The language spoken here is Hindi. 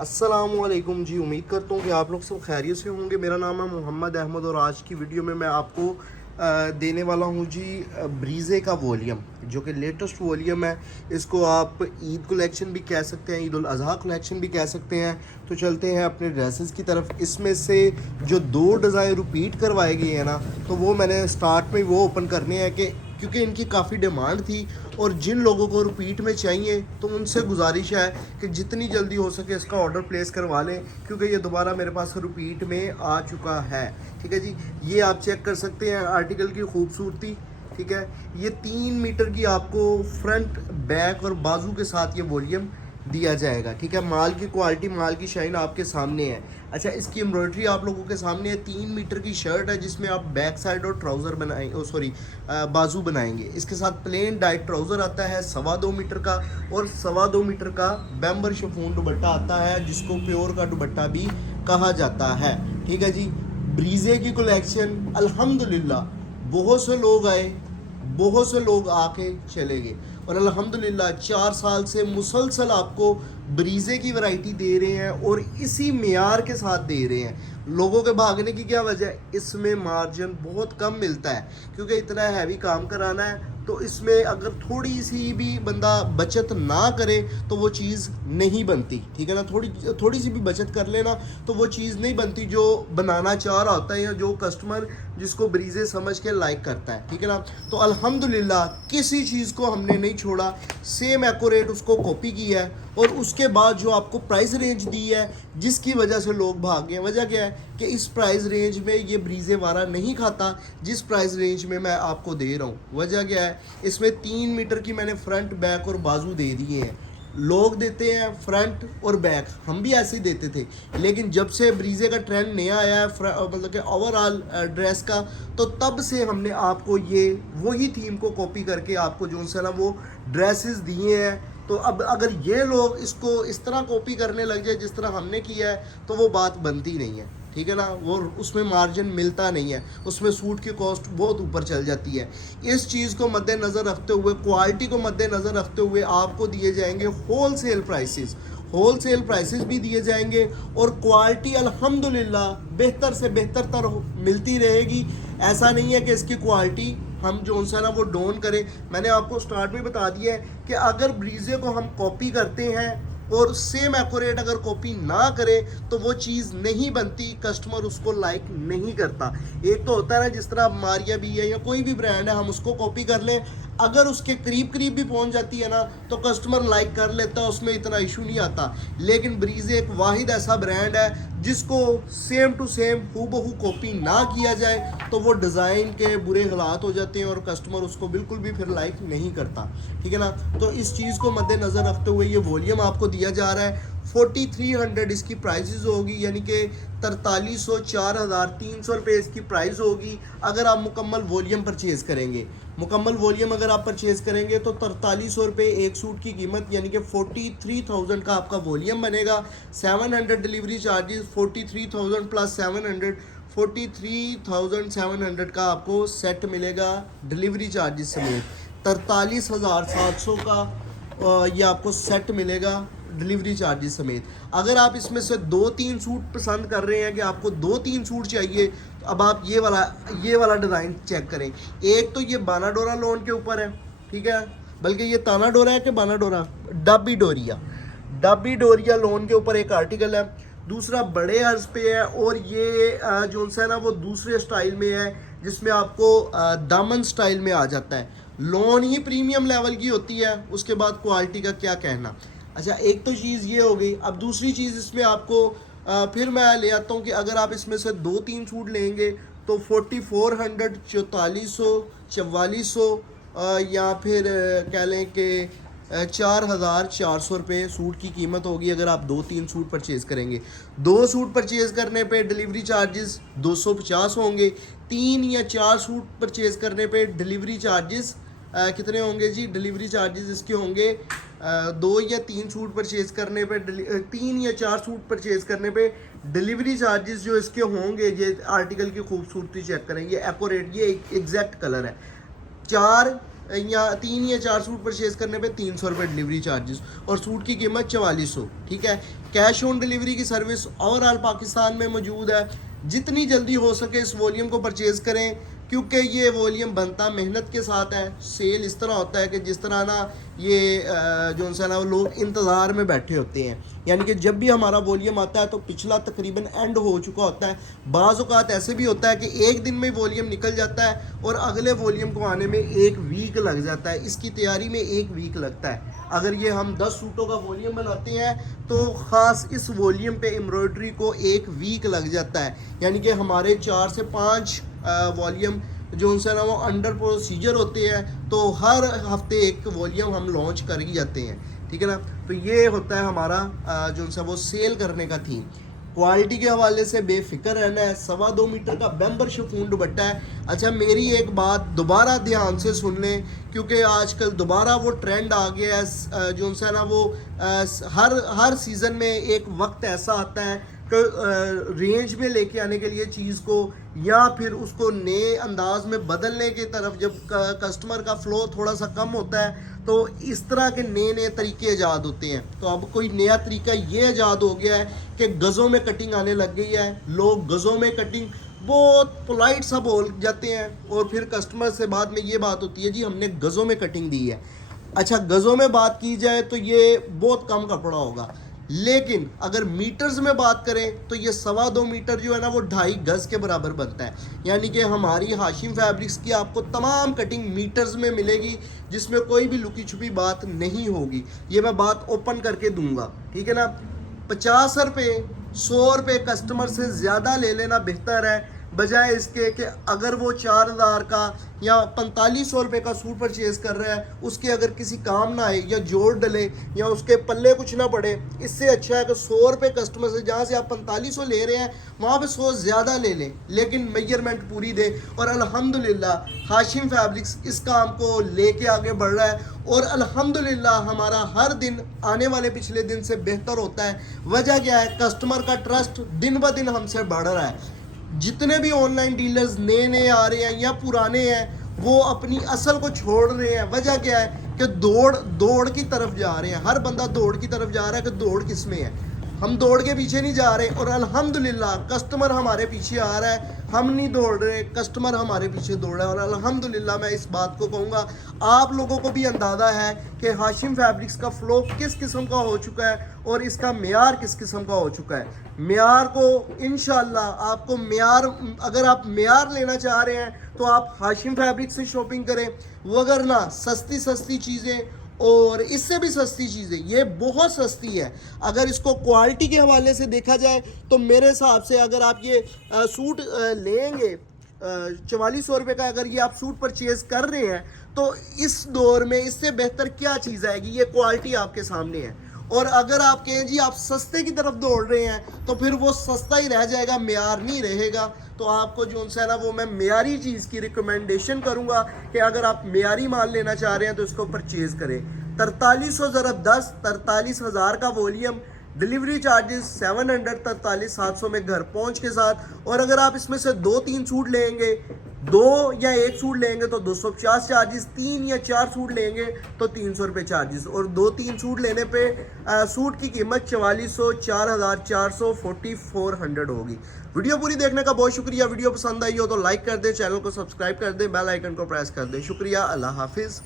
अस्सलामुअलैकुम जी। उम्मीद करता हूँ कि आप लोग सब खैरियत से होंगे। मेरा नाम है मोहम्मद अहमद और आज की वीडियो में मैं आपको देने वाला हूँ जी ब्रीज़े का वॉल्यूम, जो कि लेटेस्ट वॉल्यूम है। इसको आप ईद कलेक्शन भी कह सकते हैं, ईद उल अज़हा कलेक्शन भी कह सकते हैं। तो चलते हैं अपने ड्रेसेस की तरफ। इसमें से जो दो डिज़ाइन रिपीट करवाए गए हैं ना, तो वो मैंने स्टार्ट में वो ओपन करने हैं कि क्योंकि इनकी काफ़ी डिमांड थी और जिन लोगों को रिपीट में चाहिए तो उनसे गुजारिश है कि जितनी जल्दी हो सके इसका ऑर्डर प्लेस करवा लें, क्योंकि ये दोबारा मेरे पास रिपीट में आ चुका है। ठीक है जी, ये आप चेक कर सकते हैं आर्टिकल की खूबसूरती। ठीक है, ये 3 मीटर की आपको फ्रंट बैक और बाजू के साथ ये वॉल्यूम दिया जाएगा। ठीक है, माल की क्वालिटी, माल की शाइन आपके सामने है। अच्छा, इसकी एम्ब्रॉयडरी आप लोगों के सामने है। 3 मीटर की शर्ट है जिसमें आप बैक साइड और ट्राउज़र बनाएंगे, सॉरी बाजू बनाएंगे। इसके साथ प्लेन डाइट ट्राउज़र आता है 2.25 मीटर का, और 2.25 मीटर का बैम्बर शिफॉन दुपट्टा आता है जिसको प्योर का दुपट्टा भी कहा जाता है। ठीक है जी, ब्रीज़े की कलेक्शन अल्हम्दुलिल्लाह बहुत से लोग आए, बहुत से लोग आके चले गए, और अल्हम्दुलिल्लाह 4 साल से मुसलसल आपको ब्रीज़े की वैरायटी दे रहे हैं और इसी मेयार के साथ दे रहे हैं। लोगों के भागने की क्या वजह है? इसमें मार्जिन बहुत कम मिलता है, क्योंकि इतना हैवी काम कराना है। तो इसमें अगर थोड़ी सी भी बंदा बचत ना करे तो वो चीज़ नहीं बनती। ठीक है ना, थोड़ी सी भी बचत कर लेना तो वो चीज़ नहीं बनती जो बनाना चाह रहा होता है, या जो कस्टमर जिसको ब्रीज़े समझ के लाइक करता है। ठीक है ना, तो अल्हम्दुलिल्लाह किसी चीज़ को हमने नहीं छोड़ा, सेम एक्यूरेट उसको कॉपी की है। और उसके बाद जो आपको प्राइस रेंज दी है जिसकी वजह से लोग भाग गए, वजह क्या है कि इस प्राइस रेंज में ये ब्रीज़े वाला नहीं खाता जिस प्राइस रेंज में मैं आपको दे रहा हूँ। वजह क्या है, इसमें 3 मीटर की मैंने फ्रंट बैक और बाजू दे दिए हैं। लोग देते हैं फ्रंट और बैक, हम भी ऐसे ही देते थे, लेकिन जब से ब्रीज़े का ट्रेंड नया आया है, मतलब कि ओवरऑल ड्रेस का, तो तब से हमने आपको ये वही थीम को कॉपी करके आपको जो है ना वो ड्रेसेस दिए हैं। तो अब अगर ये लोग इसको इस तरह कॉपी करने लग जाए जिस तरह हमने किया है तो वो बात बनती नहीं है। ठीक है ना, वो उसमें मार्जिन मिलता नहीं है, उसमें सूट की कॉस्ट बहुत ऊपर चल जाती है। इस चीज़ को मद्देनज़र रखते हुए, क्वालिटी को मद्देनज़र रखते हुए आपको दिए जाएंगे होल सेल प्राइसेस भी दिए जाएंगे, और क्वालिटी अल्हम्दुलिल्लाह बेहतर से बेहतर तर मिलती रहेगी। ऐसा नहीं है कि इसकी क्वालिटी हम जो है ना वो डाउन करें। मैंने आपको स्टार्ट में बता दिया है कि अगर ब्रीज़े को हम कॉपी करते हैं और सेम एक्यूरेट अगर कॉपी ना करें तो वो चीज़ नहीं बनती, कस्टमर उसको लाइक नहीं करता। एक तो होता है ना, जिस तरह मारिया भी है या कोई भी ब्रांड है, हम उसको कॉपी कर लें, अगर उसके करीब भी पहुंच जाती है ना तो कस्टमर लाइक कर लेता है, उसमें इतना इशू नहीं आता। लेकिन ब्रीज़े एक वाहिद ऐसा ब्रांड है जिसको सेम टू सेम हूबहू कॉपी ना किया जाए तो वो डिज़ाइन के बुरे हालात हो जाते हैं और कस्टमर उसको बिल्कुल भी फिर लाइक नहीं करता। ठीक है ना, तो इस चीज़ को मद्देनज़र रखते हुए ये वॉल्यूम आपको दिया जा रहा है। 4300 इसकी प्राइसेस होगी, यानी कि 4300 4300 रुपये इसकी प्राइस होगी अगर आप मुकम्मल वॉल्यूम परचेज़ करेंगे। मुकम्मल वॉल्यूम अगर आप परचेज़ करेंगे तो 4300 रुपये एक सूट की कीमत, यानी कि 43,000 का आपका वॉल्यूम बनेगा। 700 डिलीवरी चार्जेस, 43,000 प्लस 700, 43,700 का आपको सेट मिलेगा डिलीवरी चार्जेस समेत। 43,700 का ये आपको सेट मिलेगा डिलीवरी चार्जेस समेत। अगर आप इसमें से 2-3 सूट पसंद कर रहे हैं कि आपको 2-3 सूट चाहिए, तो अब आप ये वाला डिज़ाइन चेक करें। एक तो ये बाना डोरा लोन के ऊपर है, ठीक है, बल्कि ये ताना डोरा है कि बाना डोरा, डाबी डोरिया लोन के ऊपर एक आर्टिकल है। दूसरा बड़े अर्ज पे है, और ये जो है ना वो दूसरे स्टाइल में है जिसमें आपको दामन स्टाइल में आ जाता है। लोन ही प्रीमियम लेवल की होती है, उसके बाद क्वालिटी का क्या कहना। अच्छा, एक तो चीज़ ये हो गई। अब दूसरी चीज़ इसमें आपको फिर मैं ले आता हूँ कि अगर आप इसमें से 2-3 सूट लेंगे तो 4400, 4400, 4400 या फिर कह लें कि 4,400 रुपये सूट की कीमत होगी अगर आप 2-3 सूट परचेज़ करेंगे। 2 सूट परचेज़ करने पे डिलीवरी चार्जेस 250 होंगे। 3 या 4 सूट परचेज़ करने पे डिलीवरी चार्जेस कितने होंगे जी? डिलीवरी चार्जेस इसके होंगे 2 या 3 सूट परचेज़ करने पे 3 या 4 सूट परचेज़ करने पे डिलीवरी चार्जेस जो इसके होंगे, ये आर्टिकल की खूबसूरती चेक करें, ये एक्यूरेट, ये एग्जैक्ट कलर है। 4 या 3 या 4 सूट परचेज़ करने पे 300 रुपये डिलीवरी चार्जेस और सूट की कीमत 4400। ठीक है, कैश ऑन डिलीवरी की सर्विस ओवरऑल पाकिस्तान में मौजूद है। जितनी जल्दी हो सके इस वॉल्यूम को परचेज़ करें, क्योंकि ये वॉल्यूम बनता मेहनत के साथ है। सेल इस तरह होता है कि जिस तरह ना ये जो सा ना वो लोग इंतज़ार में बैठे होते हैं, यानी कि जब भी हमारा वॉल्यूम आता है तो पिछला तकरीबन एंड हो चुका होता है। बाज़ औक़ात ऐसे भी होता है कि एक दिन में वॉल्यूम निकल जाता है और अगले वॉल्यूम को आने में 1 वीक लग जाता है। इसकी तैयारी में 1 वीक लगता है। अगर ये हम 10 सूटों का वॉल्यूम बनाते हैं तो ख़ास इस वॉल्यूम पे एम्ब्रॉयडरी को 1 वीक लग जाता है। यानी कि हमारे 4 से 5 वॉल्यूम जो उनसे ना वो अंडर प्रोसीजर होते हैं, तो हर हफ्ते एक वॉल्यूम हम लॉन्च कर ही जाते हैं। ठीक है ना, तो ये होता है हमारा जो उनसे वो सेल करने का थीम। क्वालिटी के हवाले से बेफिक्र रहना है। 2.25 मीटर का बैम्बर शिफॉन दुपट्टा है। अच्छा, मेरी एक बात दोबारा ध्यान से सुन लें, क्योंकि आजकल दोबारा वो ट्रेंड आ गया है जो उनसे ना वो हर सीज़न में एक वक्त ऐसा आता है रेंज में लेके आने के लिए चीज़ को, या फिर उसको नए अंदाज में बदलने की तरफ जब कस्टमर का फ़्लो थोड़ा सा कम होता है तो इस तरह के नए नए तरीके ईजाद होते हैं। तो अब कोई नया तरीका ये ईजाद हो गया है कि गज़ों में कटिंग आने लग गई है। लोग गज़ों में कटिंग बहुत पोलाइट सा बोल जाते हैं और फिर कस्टमर से बाद में ये बात होती है जी हमने गज़ों में कटिंग दी है। अच्छा, गज़ों में बात की जाए तो ये बहुत कम कपड़ा होगा, लेकिन अगर मीटर्स में बात करें तो ये 2.25 मीटर जो है ना वो 2.5 गज़ के बराबर बनता है। यानी कि हमारी हाशिम फैब्रिक्स की आपको तमाम कटिंग मीटर्स में मिलेगी, जिसमें कोई भी लुकी छुपी बात नहीं होगी। ये मैं बात ओपन करके दूंगा। ठीक है ना, 50 रुपये 100 रुपये कस्टमर से ज़्यादा ले लेना बेहतर है, बजाय इसके कि अगर वो 4000 का या 4500 रुपये का सूट परचेज़ कर रहा है, उसके अगर किसी काम ना आए या जोड़ डले या उसके पल्ले कुछ ना पड़े, इससे अच्छा है कि 100 रुपये कस्टमर से, जहाँ से आप 4500 ले रहे हैं वहाँ पे 100 ज़्यादा ले लें, लेकिन मेजरमेंट पूरी दे। और अल्हम्दुलिल्लाह हाशिम फैब्रिक्स इस काम को लेके आगे बढ़ रहा है और अल्हम्दुलिल्लाह हमारा हर दिन आने वाले पिछले दिन से बेहतर होता है। वजह क्या है? कस्टमर का ट्रस्ट दिन ब दिन हमसे बढ़ रहा है। जितने भी ऑनलाइन डीलर्स नए नए आ रहे हैं या पुराने हैं, वो अपनी असल को छोड़ रहे हैं। वजह क्या है कि दौड़ की तरफ जा रहे हैं। हर बंदा दौड़ की तरफ जा रहा है कि दौड़ किस में है। हम दौड़ के पीछे नहीं जा रहे और अल्हम्दुलिल्लाह कस्टमर हमारे पीछे आ रहा है। हम नहीं दौड़ रहे, कस्टमर हमारे पीछे दौड़ रहा है। और अल्हम्दुलिल्लाह मैं इस बात को कहूँगा, आप लोगों को भी अंदाज़ा है कि हाशिम फैब्रिक्स का फ़्लो किस किस्म का हो चुका है और इसका मेयार किस किस्म का हो चुका है। मेयार को इंशाल्लाह आपको मेयार, अगर आप मेयार लेना चाह रहे हैं तो आप हाशिम फैब्रिक्स से शॉपिंग करें। वगर ना सस्ती चीज़ें और इससे भी सस्ती चीज़ें, ये बहुत सस्ती है। अगर इसको क्वालिटी के हवाले से देखा जाए तो मेरे हिसाब से अगर आप ये सूट लेंगे 4400 रुपये का, अगर ये आप सूट परचेज़ कर रहे हैं तो इस दौर में इससे बेहतर क्या चीज़ आएगी? ये क्वालिटी आपके सामने है। और अगर आप कहें जी आप सस्ते की तरफ दौड़ रहे हैं तो फिर वो सस्ता ही रह जाएगा, मेयार नहीं रहेगा। तो आपको जो है ना वो मैं मेयारी चीज़ की रिकमेंडेशन करूंगा कि अगर आप मेयारी माल लेना चाह रहे हैं तो इसको परचेज़ करें। 4300 ज़रब 10, 43,000 का वॉल्यूम, डिलीवरी चार्जेस 700, 43,700 में घर पहुंच के साथ। और अगर आप इसमें से 2-3 सूट लेंगे, 2 या 1 सूट लेंगे तो 250 चार्जेस, 3 या 4 सूट लेंगे तो 300 रुपये चार्जेस, और 2-3 सूट लेने पे सूट की कीमत 4400, 4400, 4400 होगी। वीडियो पूरी देखने का बहुत शुक्रिया। वीडियो पसंद आई हो तो लाइक कर दें, चैनल को सब्सक्राइब कर दें, बेल आइकन को प्रेस कर दें। शुक्रिया, अल्लाह हाफिज़।